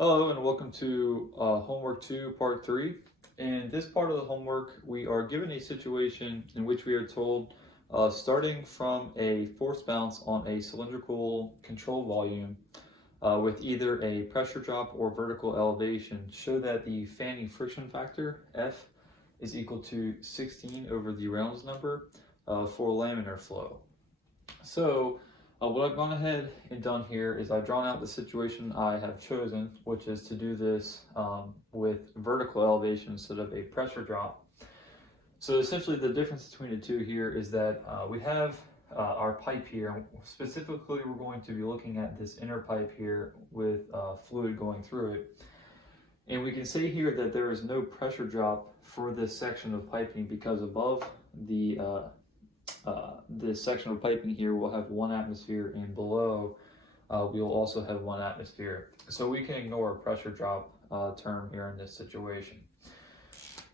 Hello and welcome to homework 2, part 3. In this part of the homework, we are given a situation in which we are told, starting from a force balance on a cylindrical control volume with either a pressure drop or vertical elevation, show that the fanning friction factor, F, is equal to 16 over the Reynolds number for laminar flow. So, what I've gone ahead and done here is I've drawn out the situation I have chosen, which is to do this with vertical elevation instead of a pressure drop. So essentially the difference between the two here is that we have our pipe here. Specifically, we're going to be looking at this inner pipe here with fluid going through it. And we can say here that there is no pressure drop for this section of piping because above this section of piping here will have 1 atmosphere, and below we will also have 1 atmosphere. So we can ignore a pressure drop term here in this situation.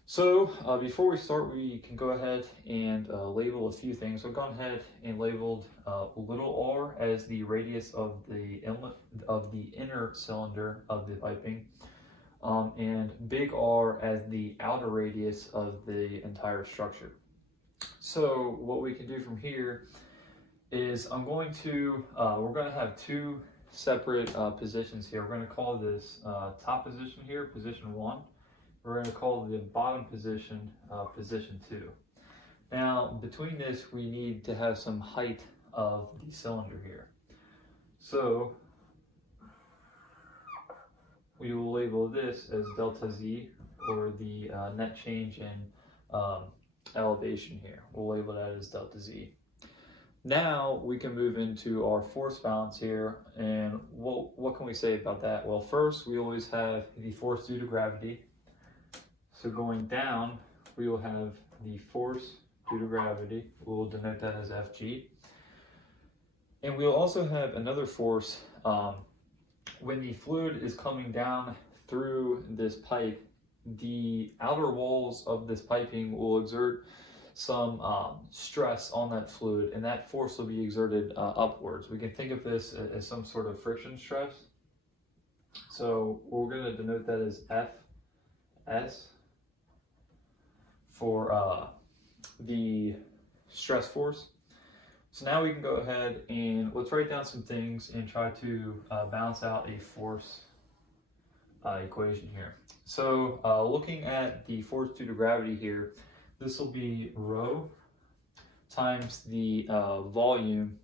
So before we start, we can go ahead and label a few things. I've gone ahead and labeled little r as the radius of the inlet of the inner cylinder of the piping, and big R as the outer radius of the entire structure. So what we can do from here is we're going to have two separate positions here. We're going to call this top position here, position 1. We're going to call the bottom position, position 2. Now, between this, we need to have some height of the cylinder here. So we will label this as delta Z, or the net change in elevation here. We'll label that as delta Z. Now we can move into our force balance here, and what can we say about that? Well, first, we always have the force due to gravity. So going down, we will have the force due to gravity. We'll denote that as Fg. And we'll also have another force when the fluid is coming down through this pipe. The outer walls of this piping will exert some stress on that fluid, and that force will be exerted upwards. We can think of this as some sort of friction stress. So we're going to denote that as Fs for the stress force. So now we can go ahead and let's write down some things and try to balance out a force equation here. So looking at the force due to gravity here, this will be rho times the volume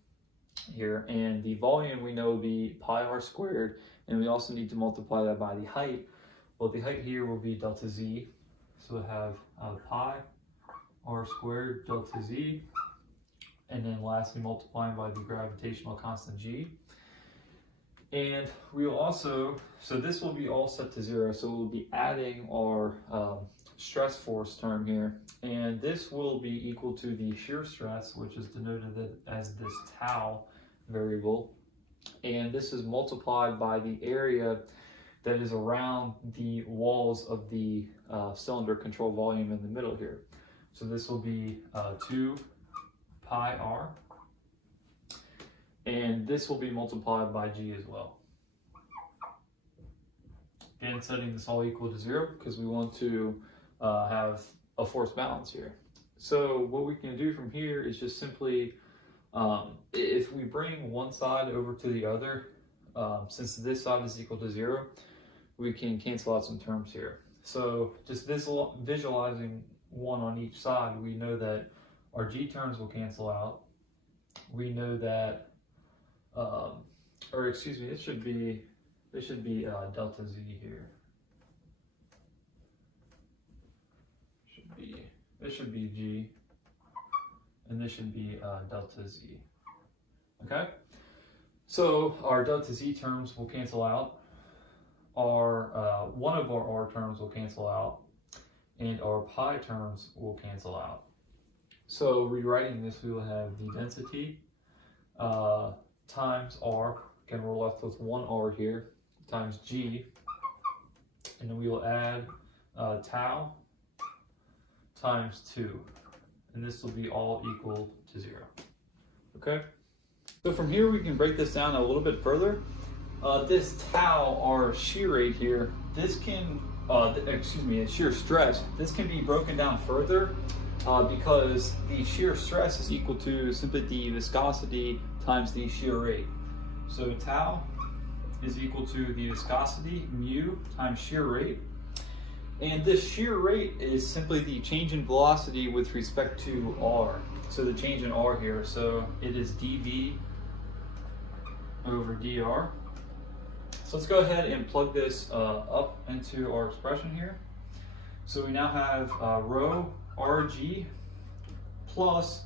here, and the volume we know will be pi r squared, and we also need to multiply that by the height. Well, the height here will be delta Z, so we'll have pi r squared delta Z, and then lastly multiplying by the gravitational constant G. And we'll also, so this will be all set to 0, so we'll be adding our stress force term here, and this will be equal to the shear stress, which is denoted as this tau variable, and this is multiplied by the area that is around the walls of the cylinder control volume in the middle here. So this will be 2 pi r, and this will be multiplied by G as well. Again, setting this all equal to 0 because we want to have a force balance here. So what we can do from here is just simply, if we bring one side over to the other, since this side is equal to 0, we can cancel out some terms here. So just visualizing one on each side, we know that our G terms will cancel out. We know that or excuse me, this should be delta Z here. This should be G, and this should be delta Z. Okay, so our delta Z terms will cancel out. Our one of our R terms will cancel out, and our pi terms will cancel out. So rewriting this, we will have the density times R, again we're left with 1 R here, times G, and then we will add tau times 2, and this will be all equal to 0. Okay? So from here we can break this down a little bit further, This tau, or shear rate here, this can, shear stress, this can be broken down further because the shear stress is equal to simply the viscosity times the shear rate. So tau is equal to the viscosity, mu, times shear rate. And this shear rate is simply the change in velocity with respect to r. So the change in r here, so it is dv over dr. So let's go ahead and plug this up into our expression here. So we now have rho rg plus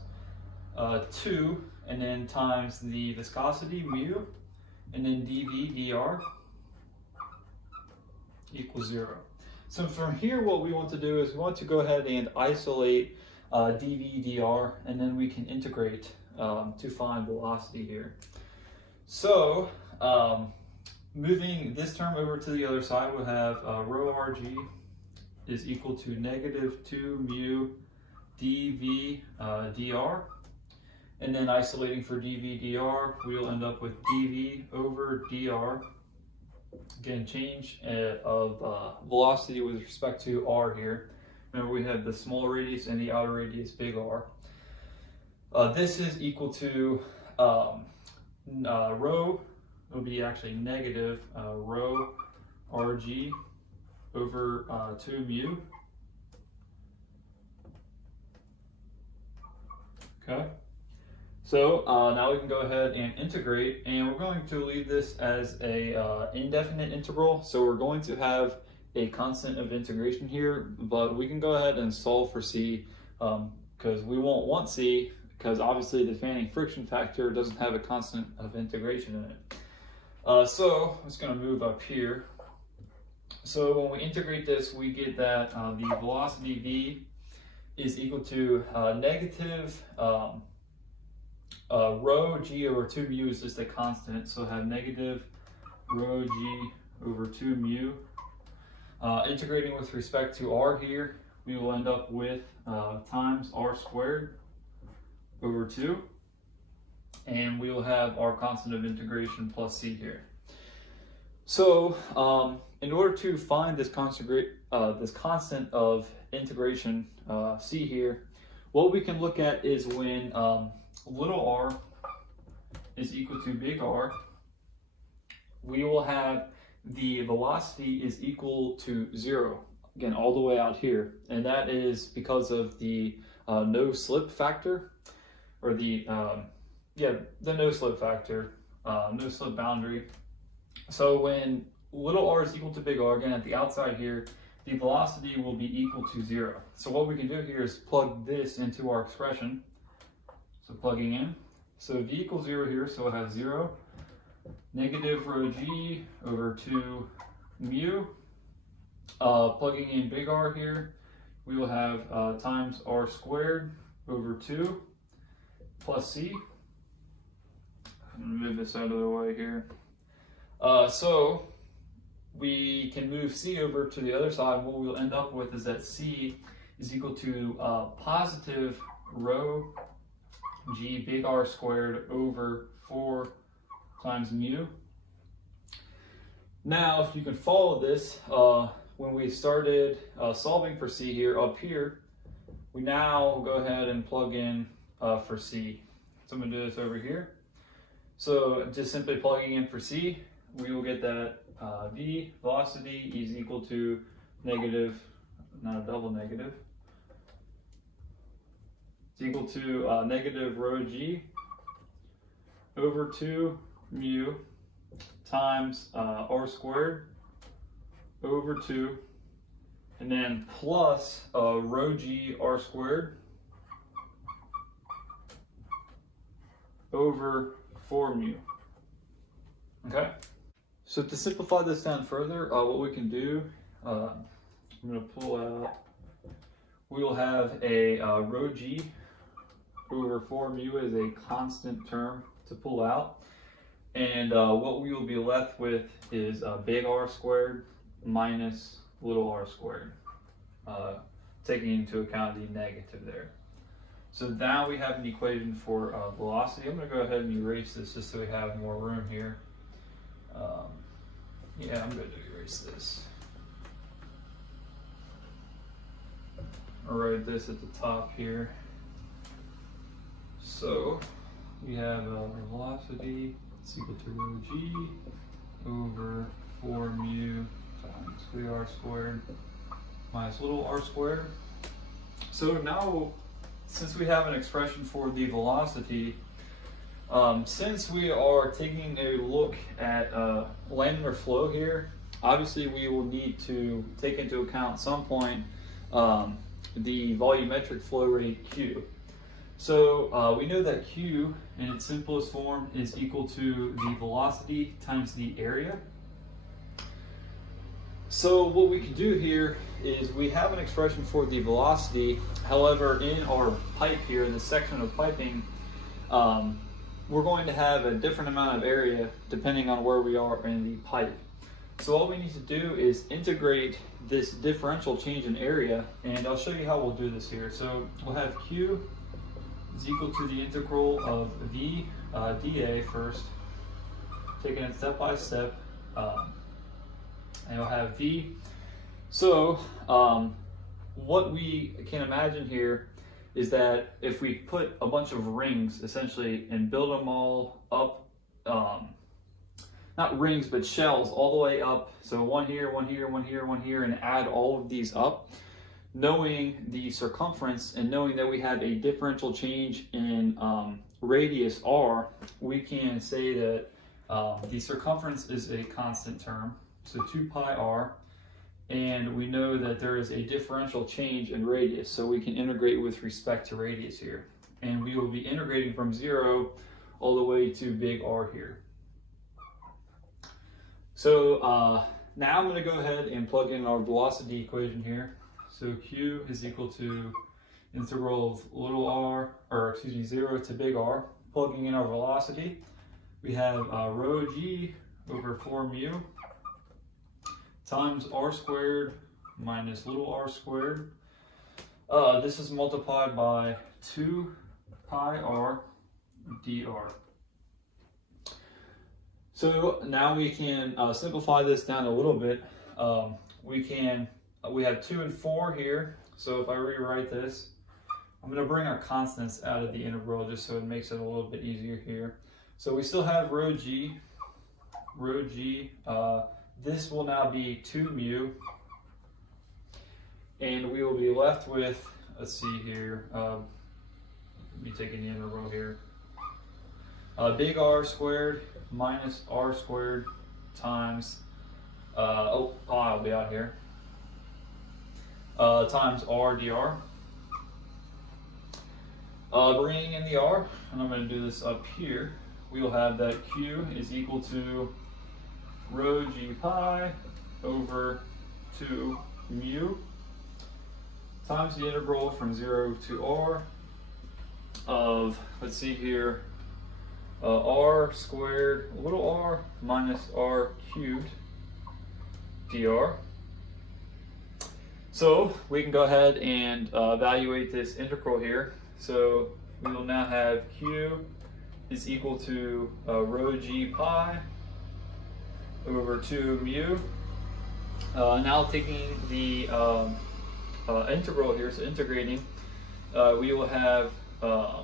2, and then times the viscosity mu, and then dv dr equals 0. So from here, what we want to do is we want to go ahead and isolate dv dr, and then we can integrate to find velocity here. So moving this term over to the other side, we'll have rho rg is equal to negative 2 mu dv dr. And then isolating for dv dr, we'll end up with dv over dr. Again, change of velocity with respect to r here. Remember, we have the small radius and the outer radius, big R. This is equal to rho, it'll be actually negative rho rg over 2 mu. Okay. So now we can go ahead and integrate, and we're going to leave this as a indefinite integral. So we're going to have a constant of integration here, but we can go ahead and solve for c because we won't want c, because obviously the fanning friction factor doesn't have a constant of integration in it. So I'm just going to move up here. So when we integrate this, we get that the velocity v is equal to negative rho g over 2 mu is just a constant, so have negative rho g over 2 mu. Integrating with respect to r here, we will end up with times r squared over 2, and we will have our constant of integration plus c here. So in order to find this constant of integration c here, what we can look at is when little r is equal to big R, we will have the velocity is equal to 0, again, all the way out here. And that is because of the no slip factor, or the no slip factor, no slip boundary. So when little r is equal to big R, again, at the outside here, the velocity will be equal to 0. So what we can do here is plug this into our expression. So plugging in, so v equals 0 here, so it has 0, negative rho g over 2 mu. Plugging in big R here, we will have times r squared over 2 plus c. I'm going to move this out of the way here. So we can move c over to the other side, and what we'll end up with is that c is equal to positive rho g big R squared over 4 times mu. Now, if you can follow this, when we started solving for c here up here, we now will go ahead and plug in for c. So I'm going to do this over here. So just simply plugging in for c, we will get that v velocity is equal to negative, not a double negative, it's equal to negative rho g over 2 mu times r squared over 2, and then plus rho g r squared over 4 mu. Okay? So to simplify this down further, what we can do, I'm going to pull out, we will have a rho g over 4 mu as a constant term to pull out. And what we will be left with is big R squared minus little r squared, taking into account the negative there. So now we have an equation for velocity. I'm going to go ahead and erase this just so we have more room here. Yeah, I'm going to erase this. I'll write this at the top here. So we have velocity is equal to rho g over 4 mu times big R squared minus little r squared. So now, since we have an expression for the velocity, since we are taking a look at laminar flow here, obviously we will need to take into account at some point the volumetric flow rate Q. So we know that Q in its simplest form is equal to the velocity times the area. So what we can do here is we have an expression for the velocity. However, in our pipe here, in this section of piping, we're going to have a different amount of area depending on where we are in the pipe. So all we need to do is integrate this differential change in area, and I'll show you how we'll do this here. So we'll have Q is equal to the integral of V dA first, taking it step by step, and we'll have V. So what we can imagine here is that if we put a bunch of rings essentially and build them all up, not rings but shells all the way up, so one here, one here, one here, one here, and add all of these up, knowing the circumference and knowing that we have a differential change in radius r, we can say that the circumference is a constant term, so 2 pi r, and we know that there is a differential change in radius, so we can integrate with respect to radius here. And we will be integrating from 0 all the way to big R here. So now I'm going to go ahead and plug in our velocity equation here. So Q is equal to integral of little r, or excuse me, 0 to big R. Plugging in our velocity, we have rho g over 4 mu times r squared minus little r squared. This is multiplied by 2 pi r dr. So now we can simplify this down a little bit. We have 2 and 4 here. So if I rewrite this, I'm going to bring our constants out of the integral just so it makes it a little bit easier here. So we still have rho g. This will now be 2 mu, and we will be left with, let's see here, me taking the integral here, big R squared minus R squared times, pi will be out here, times R dr. Bringing in the R, and I'm going to do this up here, we will have that Q is equal to rho g pi over 2 mu times the integral from 0 to r of, let's see here, r squared, little r, minus r cubed dr. So we can go ahead and evaluate this integral here. So we will now have Q is equal to rho g pi over 2 mu. Now taking the integral here, so integrating, we will have,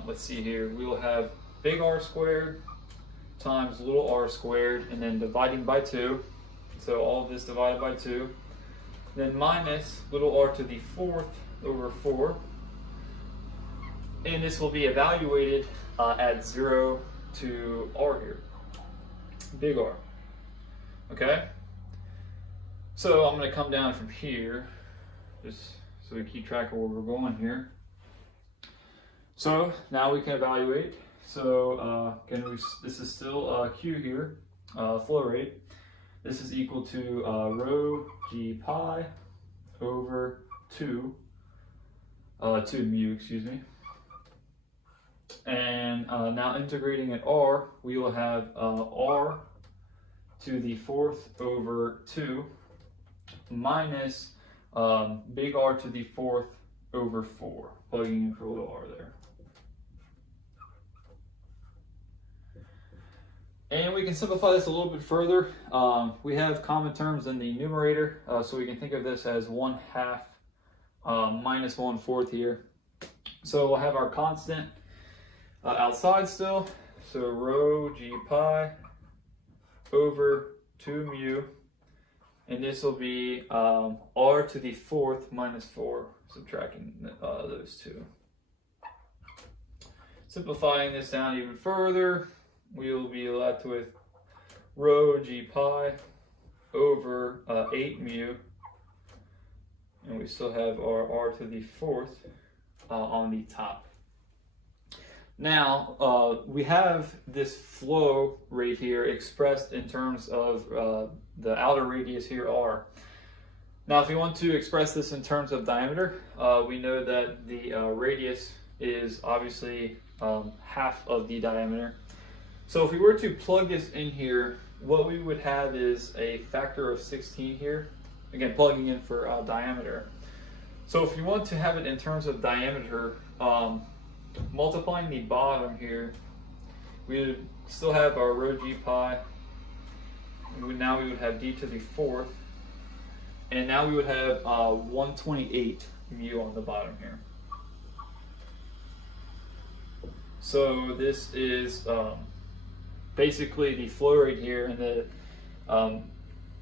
let's see here, we will have big R squared times little r squared, and then dividing by 2. So all of this divided by 2. Then minus little r to the 4th over 4. And this will be evaluated at 0 to r here, big R. Okay? So I'm going to come down from here, just so we keep track of where we're going here. So now we can evaluate. So this is still Q here, flow rate. This is equal to rho g pi over 2 mu, excuse me. And now integrating at r, we will have r to the 4th over 2 minus big R to the 4th over 4, plugging in for little r there. And we can simplify this a little bit further. We have common terms in the numerator, so we can think of this as 1/2 minus 1/4 here. So we'll have our constant outside still. So rho g pi over 2 mu, and this will be r to the 4th minus 4, subtracting those two. Simplifying this down even further, we will be left with rho g pi over 8 mu, and we still have our r to the 4th on the top. Now, we have this flow rate here expressed in terms of the outer radius here, r. Now, if we want to express this in terms of diameter, we know that the radius is obviously half of the diameter. So if we were to plug this in here, what we would have is a factor of 16 here. Again, plugging in for diameter. So if you want to have it in terms of diameter, multiplying the bottom here, we would still have our rho g pi. Now we would have d to the 4th, and now we would have 128 mu on the bottom here. So this is basically the flow rate here, and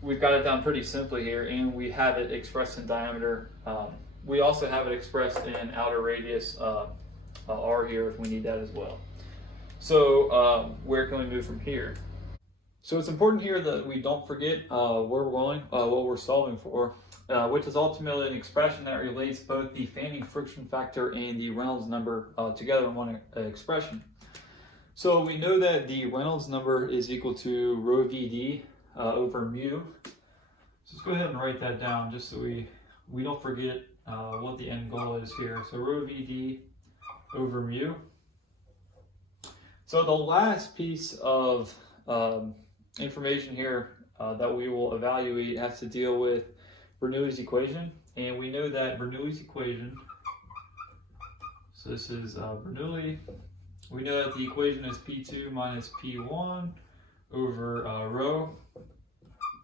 we've got it down pretty simply here, and we have it expressed in diameter. We also have it expressed in outer radius r here if we need that as well. So where can we move from here? So it's important here that we don't forget where we're going, what we're solving for, which is ultimately an expression that relates both the fanning friction factor and the Reynolds number together in one expression. So we know that the Reynolds number is equal to rho vd over mu. So let's go ahead and write that down just so we don't forget what the end goal is here. So rho vd over mu. So the last piece of information here that we will evaluate has to deal with Bernoulli's equation, and we know that Bernoulli's equation, so this is Bernoulli, we know that the equation is P2 minus P1 over rho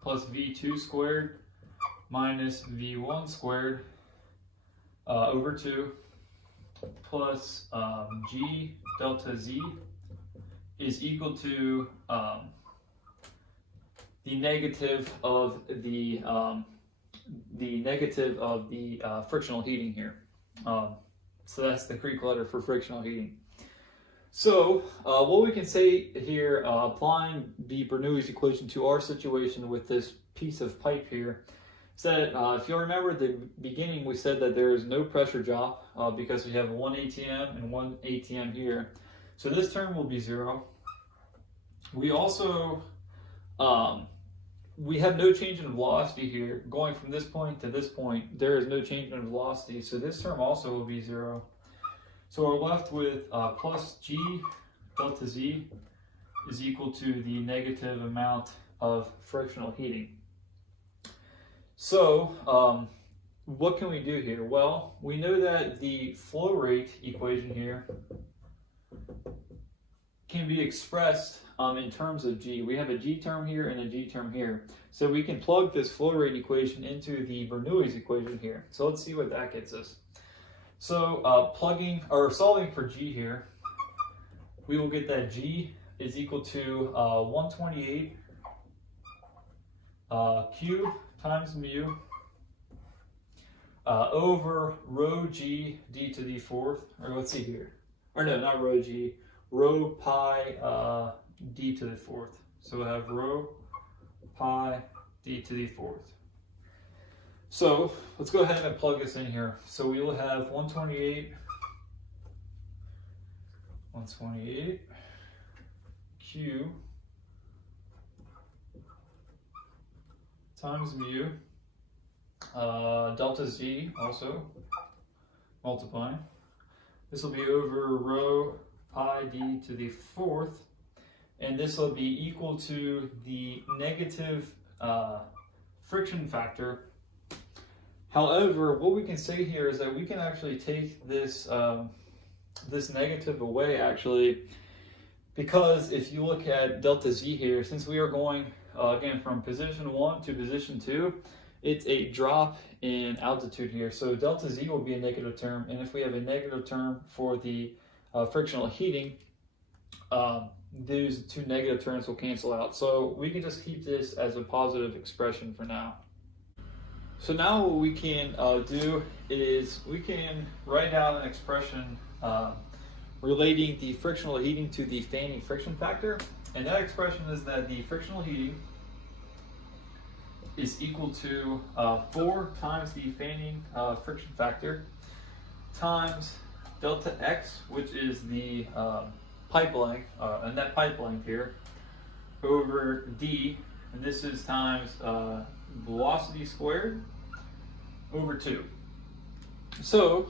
plus V2 squared minus V1 squared over 2 plus G delta Z is equal to the negative of the frictional heating here. So that's the Greek letter for frictional heating. So what we can say here, applying the Bernoulli's equation to our situation with this piece of pipe here, is that if you'll remember at the beginning, we said that there is no pressure drop because we have 1 atm and 1 atm here. So this term will be 0. We also we have no change in velocity here. Going from this point to this point, there is no change in velocity, so this term also will be 0. So we're left with plus G delta Z is equal to the negative amount of frictional heating. So what can we do here? Well, we know that the flow rate equation here can be expressed in terms of G. We have a G term here and a G term here. So we can plug this flow rate equation into the Bernoulli's equation here. So let's see what that gets us. So plugging or solving for G here, we will get that G is equal to 128 Q times mu over rho G d to the 4th, or let's see here, or no, not rho G, rho pi d to the 4th. So we'll have rho pi d to the 4th. So let's go ahead and plug this in here. So we will have 128 Q times mu delta Z also multiplying. This will be over rho pi d to the 4th, and this will be equal to the negative friction factor. However, what we can say here is that we can actually take this this negative away actually Because if you look at delta Z here, since we are going again from position 1 to position 2, it's a drop in altitude here. So delta Z will be a negative term, and if we have a negative term for the frictional heating, those two negative terms will cancel out. So we can just keep this as a positive expression for now. So now what we can do is we can write out an expression relating the frictional heating to the fanning friction factor. And that expression is that the frictional heating is equal to 4 times the fanning friction factor times delta X, which is the pipe length, and that pipe length here, over D, and this is times velocity squared over 2. So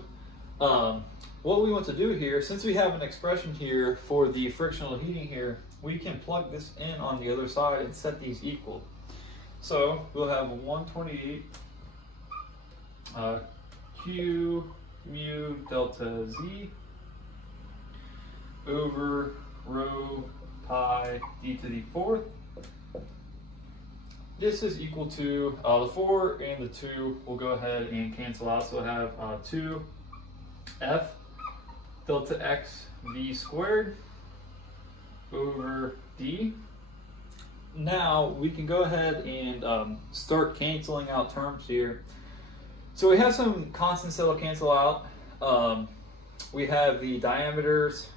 what we want to do here, since we have an expression here for the frictional heating here, we can plug this in on the other side and set these equal. So we'll have 128 Q mu delta Z over rho pi d to the 4th. This is equal to the 4 and the 2 will go ahead and cancel out. So we'll have 2f delta x v squared over d. Now we can go ahead and start canceling out terms here. So we have some constants that will cancel out. We have the diameters.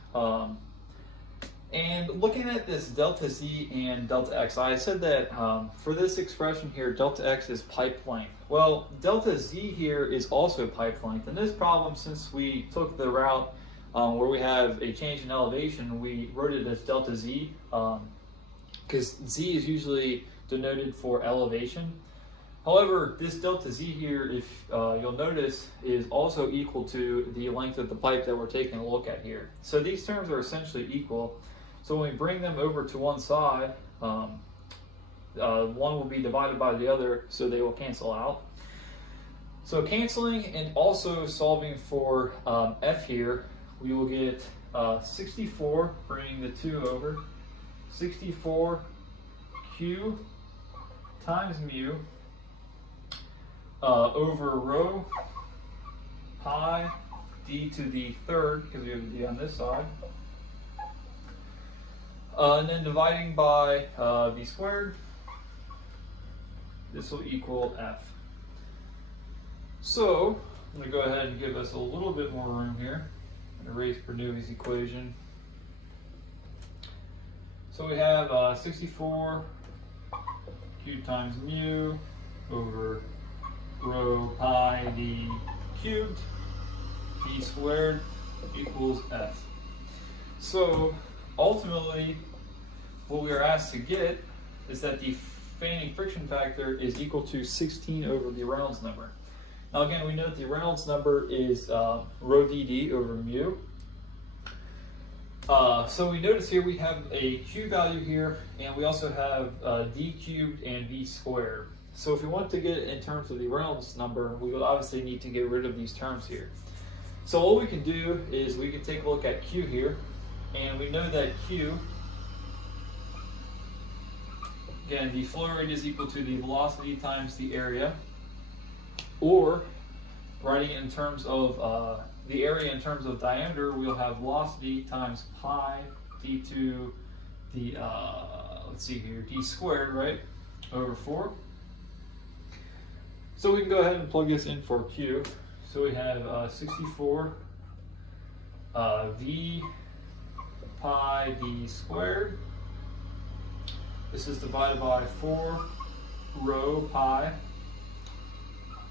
And looking at this delta Z and delta X, I said that for this expression here, delta X is pipe length. Well, delta Z here is also pipe length. In this problem, since we took the route where we have a change in elevation, we wrote it as delta Z, because Z is usually denoted for elevation. However, this delta Z here, if you'll notice, is also equal to the length of the pipe that we're taking a look at here. So these terms are essentially equal. So when we bring them over to one side, one will be divided by the other, so they will cancel out. So canceling and also solving for f here, we will get 64, bringing the 2 over, 64 q times mu over rho pi d to the 3rd, because we have a d on this side. And then dividing by v squared, this will equal f. So I'm going to go ahead and give us a little bit more room here and erase Bernoulli's equation. So we have 64 q times mu over rho pi d cubed v squared equals f. So ultimately, what we are asked to get is that the fanning friction factor is equal to 16 over the Reynolds number. Now again, we know that the Reynolds number is rho vd over mu. So we notice here we have a q value here, and we also have d cubed and v squared. So if we want to get it in terms of the Reynolds number, we would obviously need to get rid of these terms here. So all we can do is we can take a look at q here, and we know that q, again, the flow rate is equal to the velocity times the area, or writing it in terms of the area in terms of diameter, we'll have velocity times pi d to the, let's see here, d squared, right, over 4. So we can go ahead and plug this in for q. So we have 64 v pi d squared. This is divided by 4 rho pi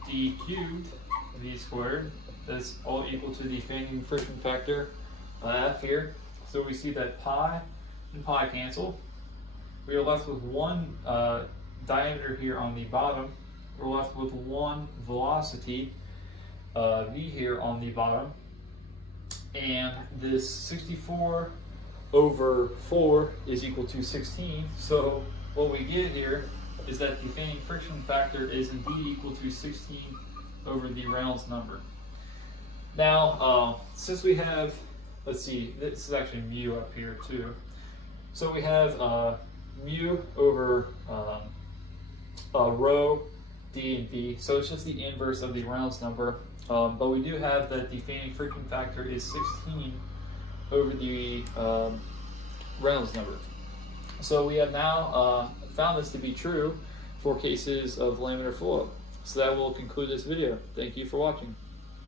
d cubed v squared. That's all equal to the fanning friction factor f here. So we see that pi and pi cancel. We are left with one diameter here on the bottom. We're left with one velocity v here on the bottom. And this 64 over 4 is equal to 16. So what we get here is that the fanning friction factor is indeed equal to 16 over the Reynolds number. Now, since we have, let's see, this is actually mu up here too. So we have mu over rho d and v, so it's just the inverse of the Reynolds number, but we do have that the fanning friction factor is 16 over the Reynolds number. So we have now found this to be true for cases of laminar flow. So that will conclude this video. Thank you for watching.